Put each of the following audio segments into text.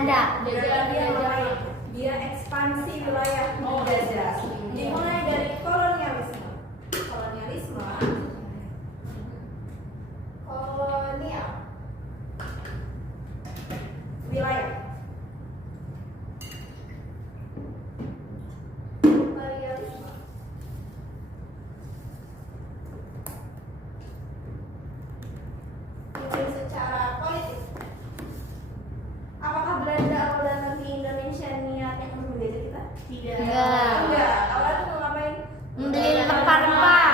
Belanda. Dia ekspansi wilayah menjajah. Dimulai dari kolonialisme. Kolonial. Wilayah. Imperialisme. Ini secara politik. Apakah Belanda awal datang ke Indonesia niatnya untuk menjajah kita? Tidak. Enggak. Awal tuh mau ngapain? Membeli rempah-rempah.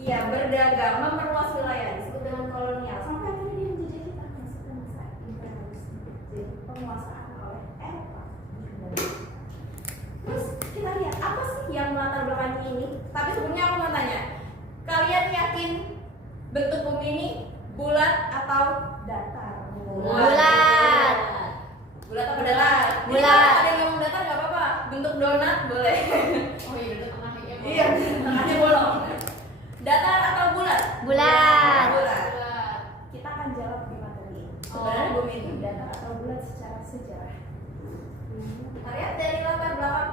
Iya, berdagang, memperluas wilayah disebut dengan kolonial. Sampai akhirnya dia menjajah kita masuk ke masa imperialisme. Jadi penguasaan oleh Eropa. Terus kita lihat apa sih yang melatar belakangi ini? Tapi sebelumnya aku mau tanya, kalian yakin bentuk bumi ini bulat atau datar? Bulat. Bulat apa datar? Bulat. Ada yang ngomong datar nggak apa-apa. Bentuk donat boleh. Oh iya, bentuk tengahnya. Iya, tengahnya bolong. Datar atau bulat? Bulat. Bulat. Kita akan jawab di materi ini. Sebenarnya bumi itu datar atau bulat secara sejarah. Kita lihat dari latar belakang.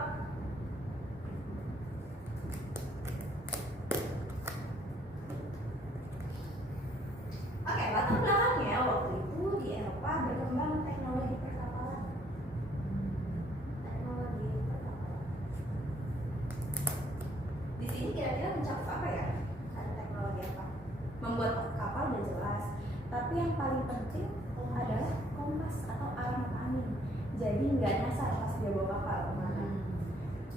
Oke, latar belakangnya waktu itu di Eropa berkembang teknologi perkapalan. Di sini kira-kira mencakup apa ya? Ada teknologi apa? Membuat kapal udah jelas. Tapi yang paling penting adalah kompas atau arah mata angin. Jadi nggak nyasar pas dia bawa kapal kemana.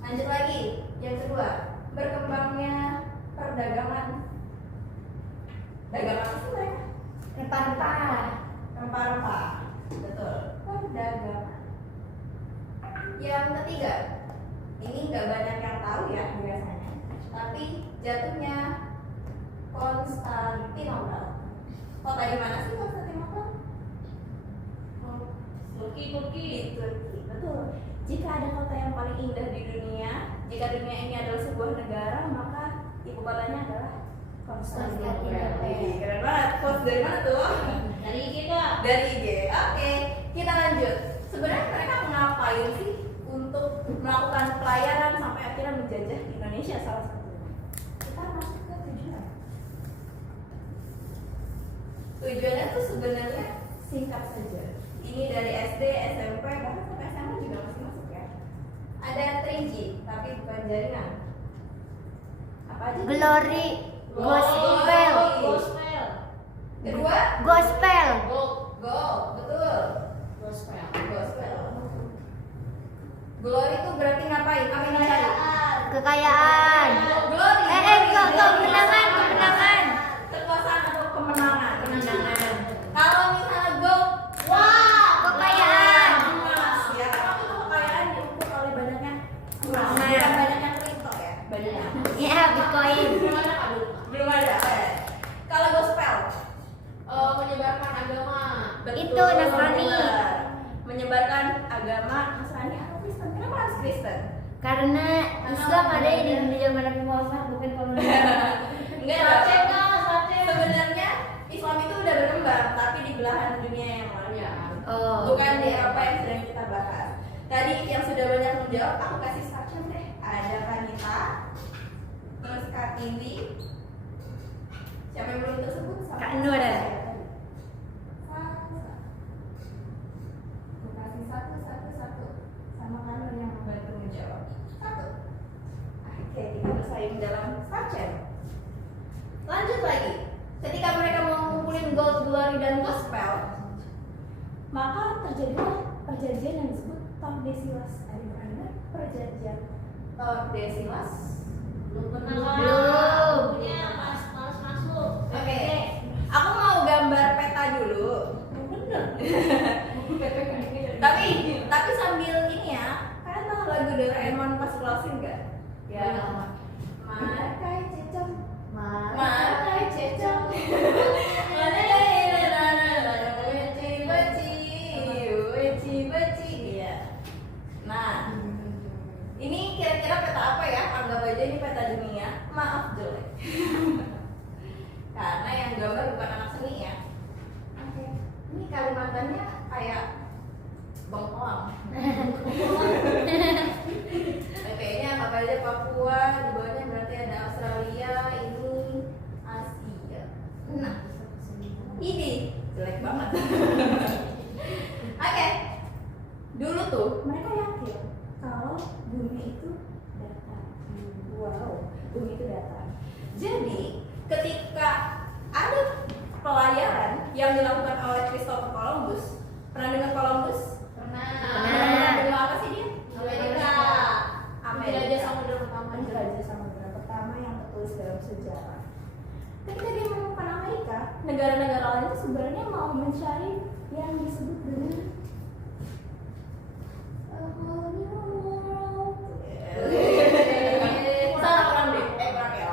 Lanjut lagi, yang kedua, berkembangnya perdagangan. Dagangan apa sih mereka? Rempah-rempah. Rempah-rempah. Betul. Perdagangan. Yang ketiga, ini nggak banyak yang tahu ya biasanya. Tapi jatuhnya Konstantinopel. Kota di mana sih Konstantinopel? Turki. Di Turki. Betul. Jika ada kota yang paling indah di dunia, jika dunia ini adalah sebuah negara, maka ibu kotanya adalah Konstantinopel. Konstantinopel. Keren banget. Quotes dari mana tuh? Dari kita. Dari IG. Oke, kita lanjut. Sebenarnya mereka ngapain sih untuk melakukan pelayaran sampai akhirnya menjajah Indonesia salah satunya? Kita masuk ke tujuan. Tujuannya tuh sebenarnya singkat saja. Ini dari SD, SMP, bahkan sampai SMA juga masih masuk ya. Ada 3G, tapi bukan jaringan. Apa aja? Glory. Gospel. Gospel. Kedua, Gospel. go, betul. Gospel. Gospel. Glory itu berarti ngapain? Apa yang dicari? Kekayaan. Glory. Kemenangan. Kekuasaan atau kemenangan. Kalau misalnya go, Kekayaan. emas ya. Kalau itu kekayaan diukur oleh banyaknya emas. Emas. Bukan banyaknya kripto ya. Banyaknya. Ya, Bitcoin. Belum ada. Kalau gospel, Menyebarkan agama. Itu Nasrani. menyebarkan agama Nasrani atau Kristen. Kenapa harus Kristen? Karena Islam ada di zaman Nabi Muhammad, bukan pemerintah. Enggak dong. Sebenarnya Islam itu udah berkembang, tapi di belahan dunia yang lain. Ya. Oh. Bukan di apa yang sedang kita bahas. Tadi yang sudah banyak menjawab, aku kasih startnya deh. Ada Kanita, terus Kak Tindi. Siapa yang belum tersebut? Kak Nur. Aku kasih satu. Sama Kak Nur yang membantu menjawab. Satu. Oke, kita bersaing dalam startnya. Lanjut lagi. Ketika mereka mau ngumpulin gold, glory, dan gospel, maka terjadilah perjanjian yang disebut Tordesillas. Ada yang pernah dengar perjanjian Tordesillas? Belum. Punya males masuk. Oke, aku mau gambar peta dulu. Bener. tapi sambil ini ya, kalian tahu lagu Doraemon pas closing nggak? Ya. Makai cecong. Makai cecong. Iya. Nah, ini kira-kira peta apa ya? Anggap aja ini peta dunia. Maaf jelek. Karena yang gambar bukan anak seni ya. Oke. Ini Kalimantannya kayak jelek banget. Oke, dulu tuh mereka yakin kalau bumi itu datar. Wow, bumi itu datar. Jadi ketika ada pelayaran yang dilakukan oleh Christopher Columbus, pernah dengar Columbus? Pernah dengar apa sih dia? Penjelajah samudra pertama. Penjelajah samudra pertama yang tertulis dalam sejarah. Ketika dia menemukan Amerika, negara-negara lain itu sebenarnya mau mencari yang disebut dengan a whole new world. Salah orang deh, orang ya.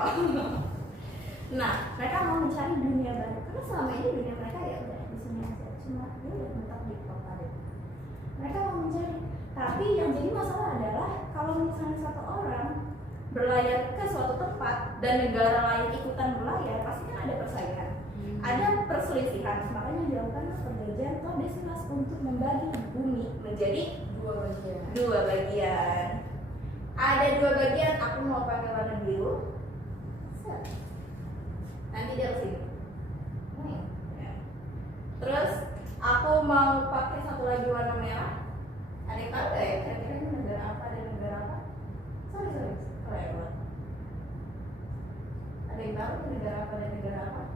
Nah, mereka mau mencari dunia baru karena selama ini dunia mereka ya udah di sini aja, cuma ya udah menetap di kota deh. Mereka mau mencari, tapi yang jadi masalah adalah kalau misalnya satu orang berlayar ke suatu tempat dan negara lain ikutan berlayar, pasti kan ada persaingan, ada perselisihan. Makanya dilakukan perjanjian Tordesillas untuk membagi bumi menjadi dua bagian. Ada dua bagian. Aku mau pakai warna biru. Set. Nanti dia kesini. Ya. Terus aku mau pakai satu lagi warna merah. Ada yang tahu nggak ya? Kira-kira ini negara apa dan negara apa? Sorry. Lewat. Ada yang tahu itu negara apa dan negara apa?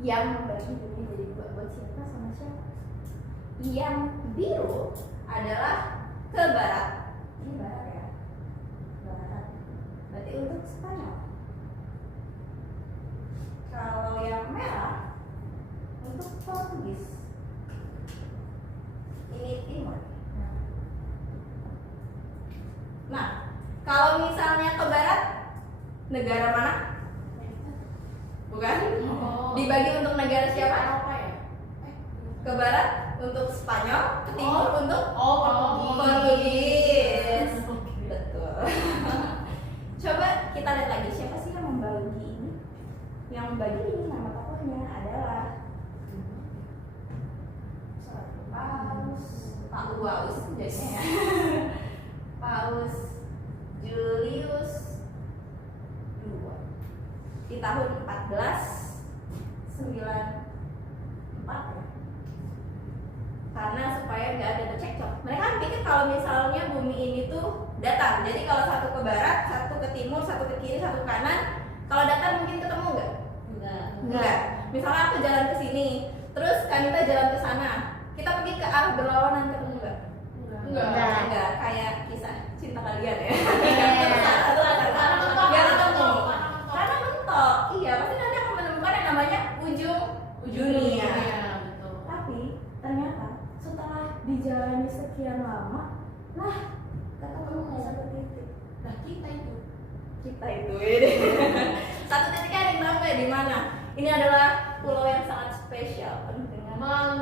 Yang membagi dunia jadi dua, buat siapa sama siapa? Yang biru adalah ke barat. Ini barat ya, barat. Berarti untuk Spanyol. Kalau yang merah untuk Portugis. Ini timur. Nah, kalau misalnya ke barat, negara mana? Bukan? Dibagi untuk negara siapa? Ke barat untuk Spanyol, ke timur untuk Portugis. Betul. Coba kita lihat lagi siapa sih yang membagi ini? Yang membagi ini nama tokohnya adalah Paus jadinya ya. Paus Julius II di tahun 1494 ya. Karena supaya nggak ada bercekcok. Mereka kan pikir kalau misalnya bumi ini tuh datar. Jadi kalau satu ke barat, satu ke timur, satu ke kiri, satu ke kanan. Kalau datar mungkin ketemu nggak? Enggak. Misalnya aku jalan ke sini, terus Kanita jalan ke sana. Kita pergi ke arah berlawanan, ketemu nggak? Enggak. Kayak kisah cinta kalian ya. Karena mentok. Iya, pasti nanti akan menemukan yang namanya ujung dunia. Tapi ternyata setelah dijalani sekian lama, ketemu satu titik. Nah, kita itu Ini. Satu titiknya ada yang tahu nggak di mana? Ini adalah pulau yang sangat spesial penuh dengan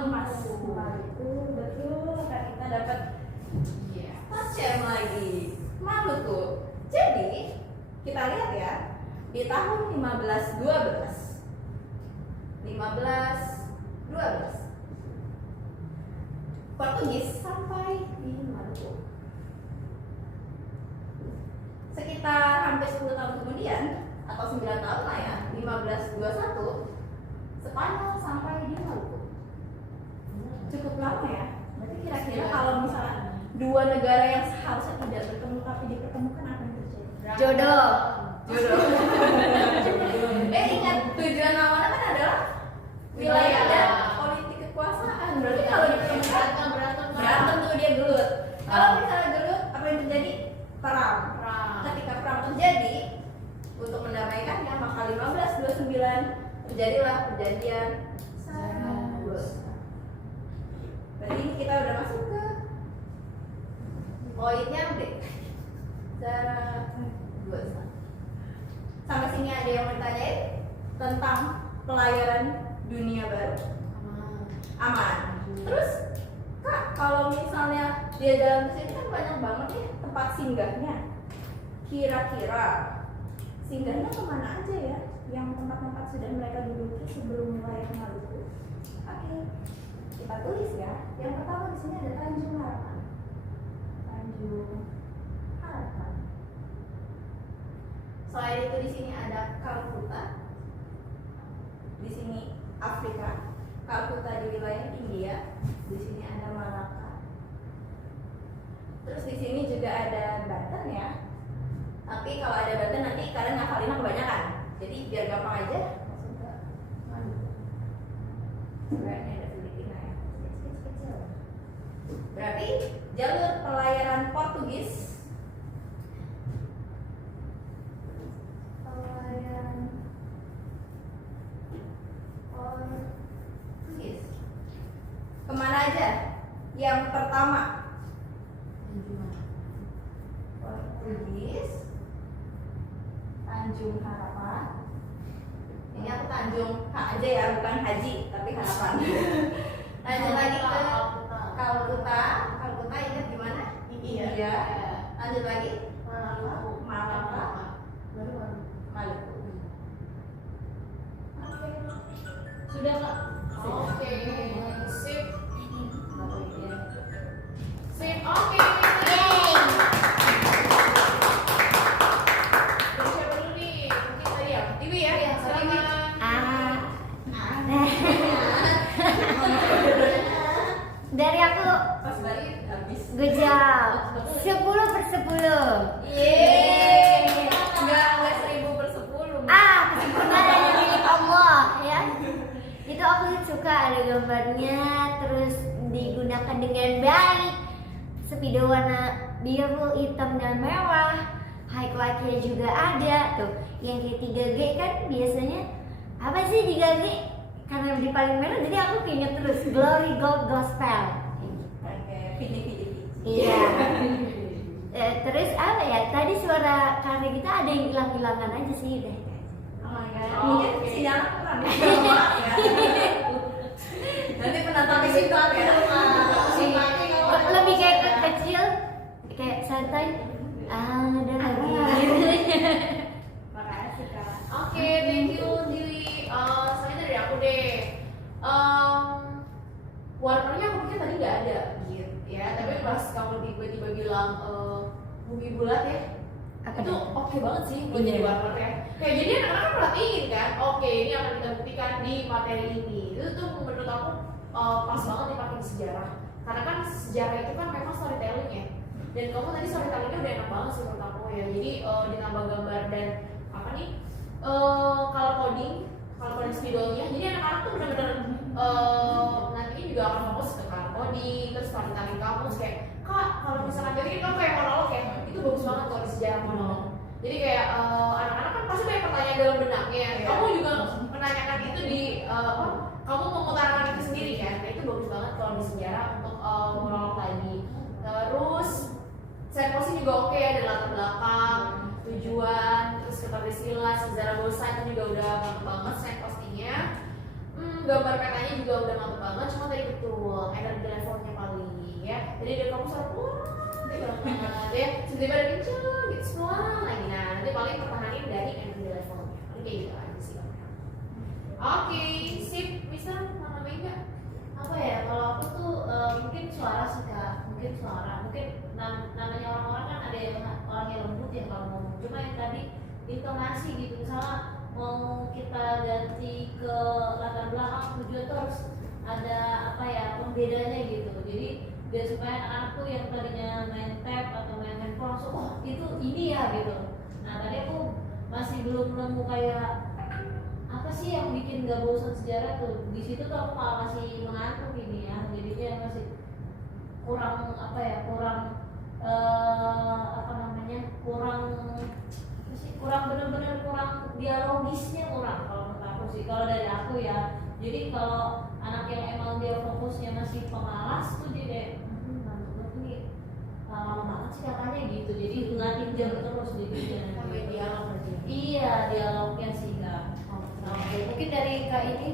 emas. Maluku, betul. Kan kita dapat macam lagi Maluku. Jadi kita lihat ya, di tahun 1512 Portugis sampai di Maluku. Sekitar hampir 10 tahun kemudian atau 9 tahun lah ya, 1521 Spanyol sampai di Maluku. Cukup lama ya. Berarti kira-kira kalau misalnya dua negara yang seharusnya tidak bertemu tapi dipertemukan, apa yang terjadi? Jodoh. Ingat tujuan awalnya kan adalah wilayah dan politik kekuasaan. Berarti kalau dipertemukan berantem tuh dia gelut. Kalau misalnya gelut, apa yang terjadi? Perang. Ketika perang terjadi, untuk mendamaikannya maka 1529 terjadilah perjanjian Saragossa. Berarti ini kita udah masuk ke poinnya deh. Saragossa. Sampai sini ada yang mau ditanyain tentang pelayaran dunia baru? Aman. Terus Kak, kalau misalnya dia jalan ke sini kan banyak banget nih tempat singgahnya. Kira-kira singgahnya kemana aja ya? Yang tempat-tempat sudah mereka duduki sebelum wilayah Maluku. Oke, kita tulis ya. Yang pertama di sini ada Tanjung Harapan. Selain itu di sini ada Calcutta. Di sini Afrika, Kalkuta di wilayah India. Di sini ada Malaka. Terus di sini juga ada Banten ya. Tapi kalau ada Banten nanti kalian ngafalinnya kebanyakan. Jadi biar gampang aja langsung ke Maluku. Sebenarnya ada Filipina ya. Kecil-kecil. Berarti jalur pelayaran Portugis. Pelayaran Portugis. Kemana aja? Yang pertama Portugis, Tanjung Harapan. Ini aku Tanjung H aja ya, bukan Haji, tapi Harapan. Lanjut lagi ke Kalkuta. Kalkuta ingat gimana? India. Lanjut lagi Malaka. Maluku. Sudah Kak? Oke, sip. Sip, oke. Yeay. Dari siapa dulu nih? Mungkin tadi ya? Tiwi ya? Silakan. Dari aku Pas balik habis. gue jawab 10/10. Yeay. Enggak 1000/10. Kesempurnaan yang milik Allah ya. Itu aku suka ada gambarnya, terus digunakan dengan baik. Spidol warna biru, hitam dan merah. Highlightnya juga ada tuh. Yang kayak 3G kan biasanya apa sih 3G? Karena di paling merah jadi aku keinget terus Glory Gold Gospel. Oke, pilih. Iya. Terus apa ya? Tadi suara karya kita ada yang hilang-hilangan aja sih udah. Oh my god. Oh, Mungkin oke. sinyalnya kurang. Maaf ya. Nanti penonton di situ ya. Lebih kayak kecil, kayak santai. Ada lagi. Makasih Kak. Oke, thank you Tiwi. Selanjutnya dari aku deh. Warnanya aku pikir tadi nggak ada gitu ya, tapi pas kamu tiba-tiba bilang bumi bulat ya, Apa itu tuh? oke banget sih buat jadi Iya. warnanya. Kayak jadi anak-anak kan perhatiin kan, oke ini akan kita buktikan di materi ini. Itu tuh menurut aku pas banget dipakai di sejarah, karena kan sejarah itu kan memang storytelling ya. Dan kamu tadi storytellingnya udah enak banget sih menurut aku ya. Jadi ditambah gambar dan apa nih color coding spidolnya. Jadi anak-anak tuh benar-benar nantinya juga akan fokus ke color coding, terus storytelling kamu kayak Kak, kalau misalkan jadi kan kayak monolog ya, itu bagus banget kalau di sejarah monolog. Jadi kayak anak-anak kan pasti banyak pertanyaan dalam benaknya. Kamu juga menanyakan itu di kamu mengutarakan itu sendiri kan. Nah, itu bagus banget kalau di sejarah untuk monolog lagi. Terus set posting juga oke ya, ada latar belakang, tujuan, terus ketersila, sejarah bosa itu juga udah mantep banget set postingnya. Gambar petanya juga udah mantep banget, cuma tadi betul energi levelnya paling ya. Jadi dari kamu suara banget ya, tiba-tiba ada kenceng gitu semua lagi. Nah nanti paling pertahanin dari energi levelnya. Paling kayak gitu aja sih. Oke, sip, Mister, mau nambahin nggak? Apa ya, kalau aku tuh mungkin suara sih Kak, mungkin suara, mungkin namanya orang-orang kan ada yang orang yang lembut ya kalau ngomong, cuma yang tadi intonasi gitu, misalnya mau kita ganti ke latar belakang tujuan tuh harus ada apa ya pembedanya gitu. Jadi biar supaya anak-anak tuh yang tadinya main tab atau main handphone langsung oh itu ini ya gitu. Nah tadi aku masih belum nemu kayak apa sih yang bikin gak bosan sejarah tuh. Di situ tuh aku malah masih mengantuk ini ya, jadinya masih kurang apa ya, kurang apa namanya, kurang apa sih, kurang bener-bener kurang dialogisnya kurang kalau menurut aku sih, kalau dari aku ya. Jadi kalau anak yang emang dia fokusnya masih pemalas tuh dia kayak ngantuk banget nih, lama banget sih kakaknya gitu, jadi ngeliatin jam terus jadinya. Sampai dialog aja. Iya, dialognya sih Kak. Oke, mungkin dari Kak ini,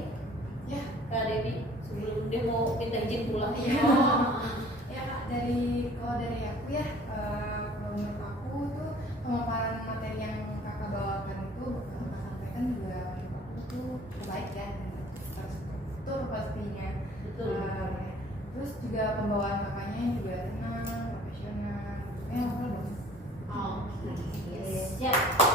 Ya. Kak Devi, sebelum dia mau minta izin pulang. Ya Kak, kalau dari aku ya, kalau menurut aku tuh pemaparan materi yang kakak bawakan itu kakak sampaikan juga menurut aku tuh baik ya, itu pastinya. Betul. Terus juga pembawaan kakaknya juga tenang, profesional, aku bagus. Oke. Siap.